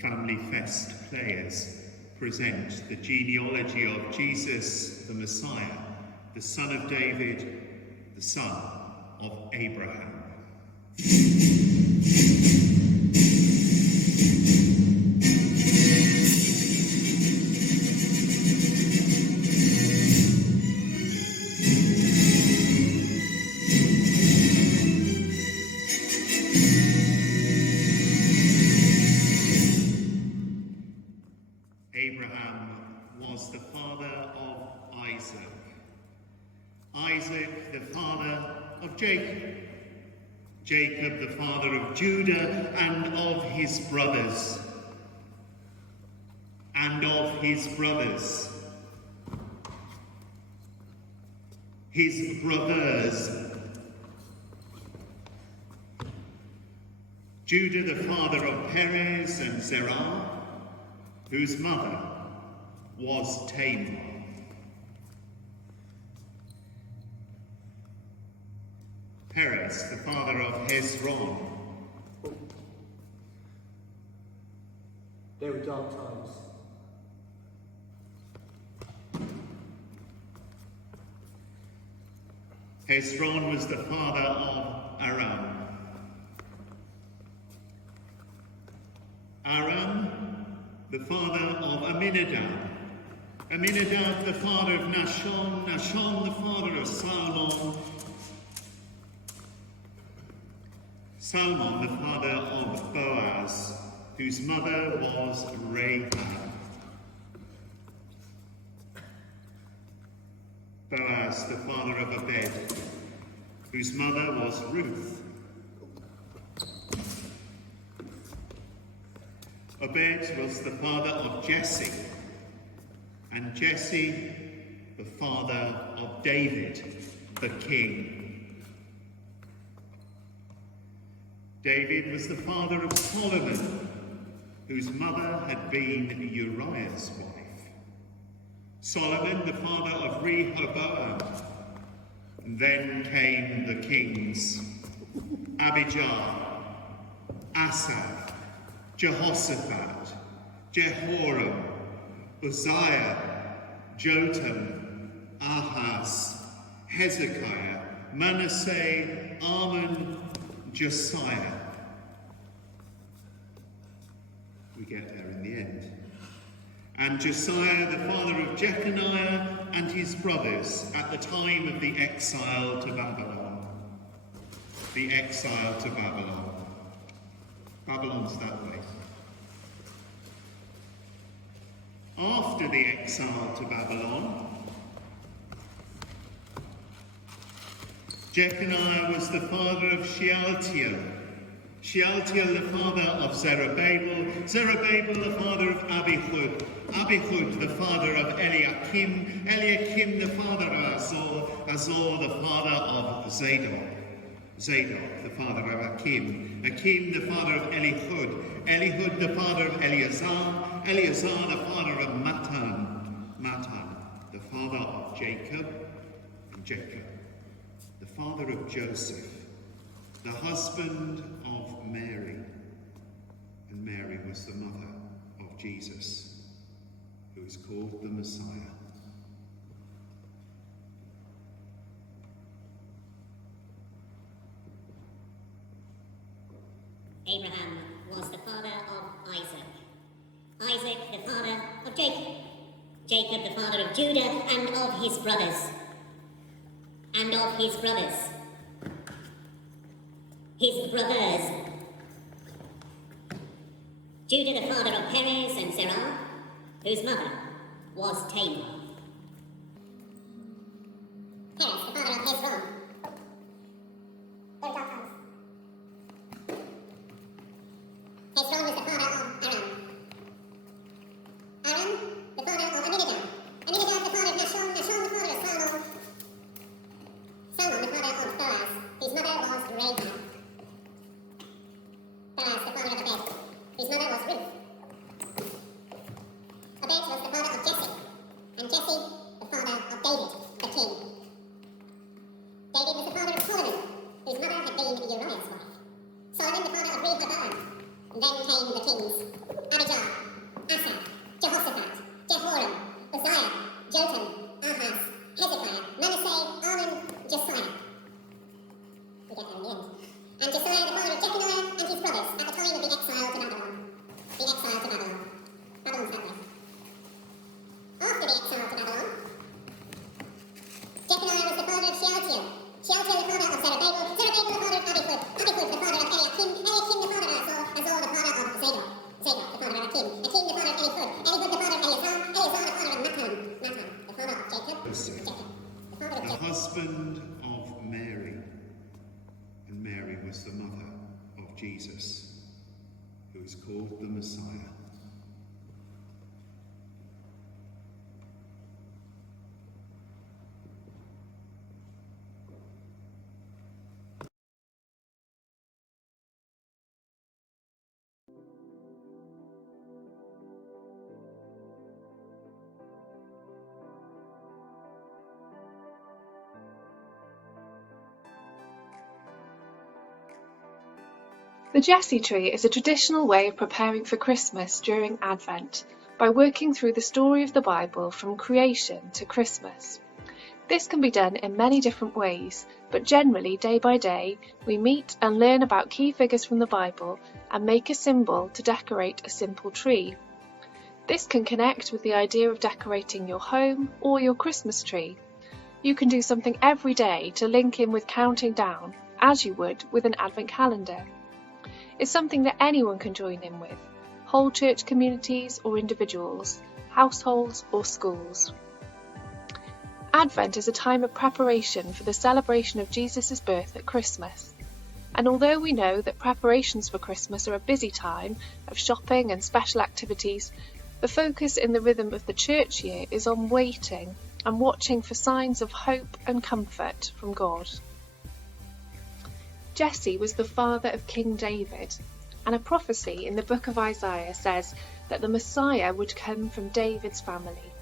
Family Fest players present the genealogy of Jesus, the Messiah, the son of David, the son of Abraham. Abraham was the father of Isaac. Isaac, the father of Jacob. Jacob, the father of Judah and of his brothers. And of his brothers. His brothers. Judah, the father of Perez and Zerah, whose mother was Tamar. Perez, the father of Hezron. There were dark times. Hezron was the father of Aram. Aram, the father of Aminadab. Aminadab, the father of Nahshon. Nahshon, the father of Salmon. Salmon, the father of Boaz, whose mother was Rahab. Boaz, the father of Obed, whose mother was Ruth. Obed was the father of Jesse, and Jesse the father of David, the king. David was the father of Solomon, whose mother had been Uriah's wife. Solomon, the father of Rehoboam. And then came the kings: Abijah, Asa, Jehoshaphat, Jehoram, Uzziah, Jotham, Ahaz, Hezekiah, Manasseh, Amon, Josiah. We get there in the end. And Josiah, the father of Jeconiah and his brothers, at the time of the exile to Babylon. The exile to Babylon. Babylon's that way. After the exile to Babylon, Jeconiah was the father of Shealtiel. Shealtiel, the father of Zerubbabel. Zerubbabel, the father of Abihud. Abihud, the father of Eliakim. Eliakim, the father of Azor. Azor, the father of Zadok. Zadok, the father of Akim. Akim, the father of Elihud. Elihud, the father of Eleazar. Eleazar, the father of Matan. Matan, the father of Jacob. And Jacob, the father of Joseph, the husband of Mary. And Mary was the mother of Jesus, who is called the Messiah. Abraham was the father of Isaac. Isaac, the father of Jacob. Jacob, the father of Judah and of his brothers. And of his brothers. His brothers. Judah, the father of Perez and Zerah, whose mother was Tamar. Perez, the father of Hezron. There were dark times. Hezron was the father of Aram. Aram, the father of Aminadab. Aminadab, the father of Nahshon. Nahshon, the father of Salmon. Salmon, the father of Boaz, whose mother was Rahab. Boaz, the father of Obed, whose mother was Ruth. Obed was the father of Jesse, and Jesse the father of David, the king. husband of Mary. And Mary was the mother of Jesus, who is called the Messiah. The Jesse tree is a traditional way of preparing for Christmas during Advent by working through the story of the Bible from creation to Christmas. This can be done in many different ways, but generally day by day we meet and learn about key figures from the Bible and make a symbol to decorate a simple tree. This can connect with the idea of decorating your home or your Christmas tree. You can do something every day to link in with counting down, as you would with an Advent calendar. It's something that anyone can join in with, whole church communities or individuals, households or schools. Advent is a time of preparation for the celebration of Jesus' birth at Christmas. And although we know that preparations for Christmas are a busy time of shopping and special activities, the focus in the rhythm of the church year is on waiting and watching for signs of hope and comfort from God. Jesse was the father of King David, and a prophecy in the book of Isaiah says that the Messiah would come from David's family.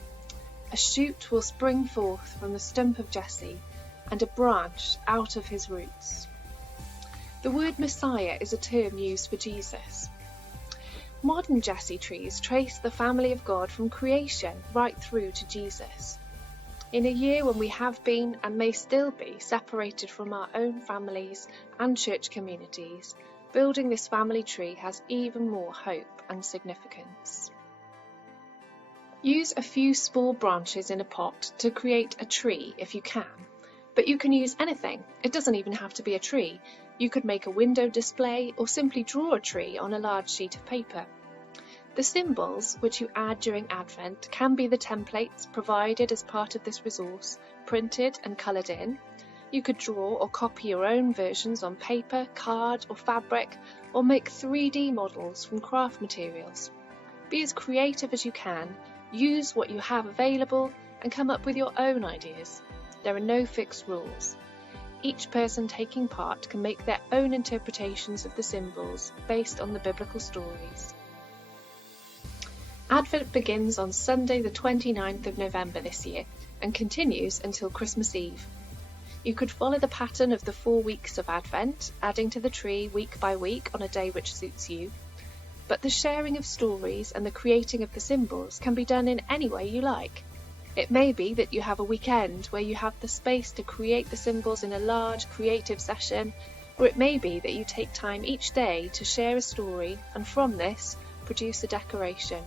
A shoot will spring forth from the stump of Jesse, and a branch out of his roots. The word Messiah is a term used for Jesus. Modern Jesse trees trace the family of God from creation right through to Jesus. In a year when we have been and may still be separated from our own families and church communities, building this family tree has even more hope and significance. Use a few small branches in a pot to create a tree if you can, but you can use anything. It doesn't even have to be a tree. You could make a window display or simply draw a tree on a large sheet of paper. The symbols which you add during Advent can be the templates provided as part of this resource, printed and coloured in. You could draw or copy your own versions on paper, card or fabric, or make 3D models from craft materials. Be as creative as you can, use what you have available and come up with your own ideas. There are no fixed rules. Each person taking part can make their own interpretations of the symbols based on the biblical stories. Advent begins on Sunday the 29th of November this year and continues until Christmas Eve. You could follow the pattern of the 4 weeks of Advent, adding to the tree week by week on a day which suits you. But the sharing of stories and the creating of the symbols can be done in any way you like. It may be that you have a weekend where you have the space to create the symbols in a large creative session, or it may be that you take time each day to share a story and from this produce a decoration.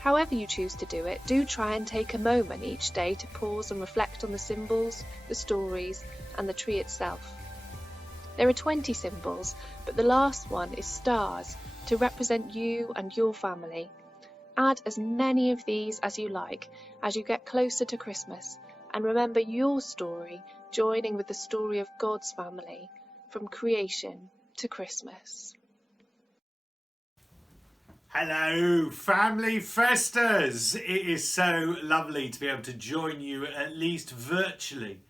However you choose to do it, do try and take a moment each day to pause and reflect on the symbols, the stories, and the tree itself. There are 20 symbols, but the last one is stars to represent you and your family. Add as many of these as you like as you get closer to Christmas, and remember your story joining with the story of God's family from creation to Christmas. Hello, Family Festas! It is so lovely to be able to join you at least virtually.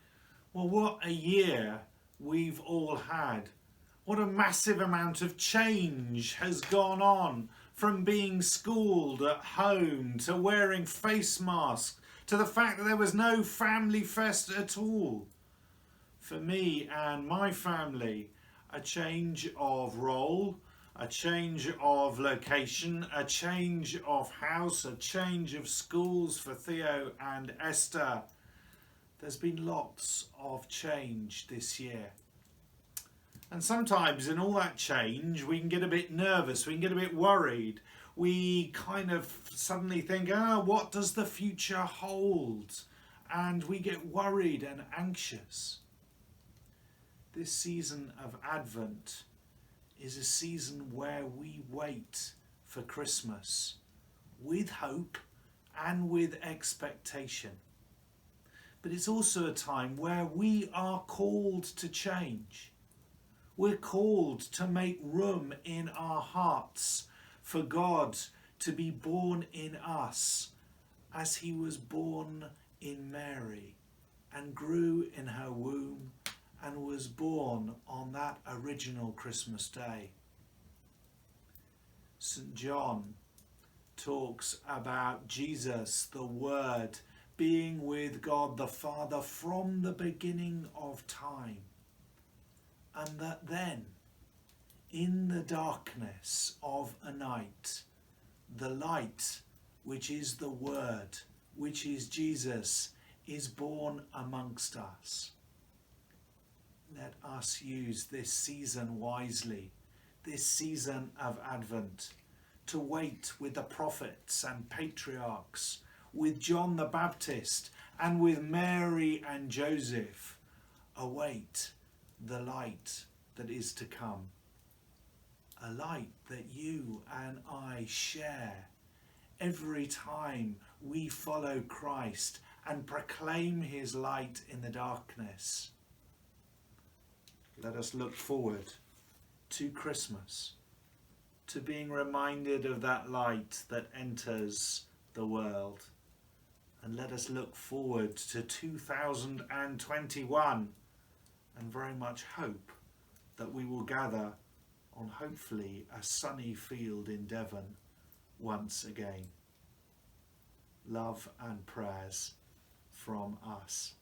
Well, what a year we've all had. What a massive amount of change has gone on, from being schooled at home to wearing face masks to the fact that there was no family fest at all. For me and my family, a change of role, a change of location, a change of house, a change of schools for Theo and Esther. There's been lots of change this year. And sometimes in all that change, we can get a bit nervous, we can get a bit worried. We kind of suddenly think, what does the future hold? And we get worried and anxious. This season of Advent is a season where we wait for Christmas with hope and with expectation. but it's also a time where we are called to change. We're called to make room in our hearts for God to be born in us as he was born in Mary and grew in her womb and was born on that original Christmas day. St. John talks about Jesus, the Word, being with God the Father from the beginning of time. And that then, in the darkness of a night, the light, which is the Word, which is Jesus, is born amongst us. Let us use this season wisely, this season of Advent, to wait with the prophets and patriarchs, with John the Baptist and with Mary and Joseph. Await the light that is to come, a light that you and I share every time we follow Christ and proclaim his light in the darkness. Let us look forward to Christmas, to being reminded of that light that enters the world. And let us look forward to 2021 and very much hope that we will gather on hopefully a sunny field in Devon once again. Love and prayers from us.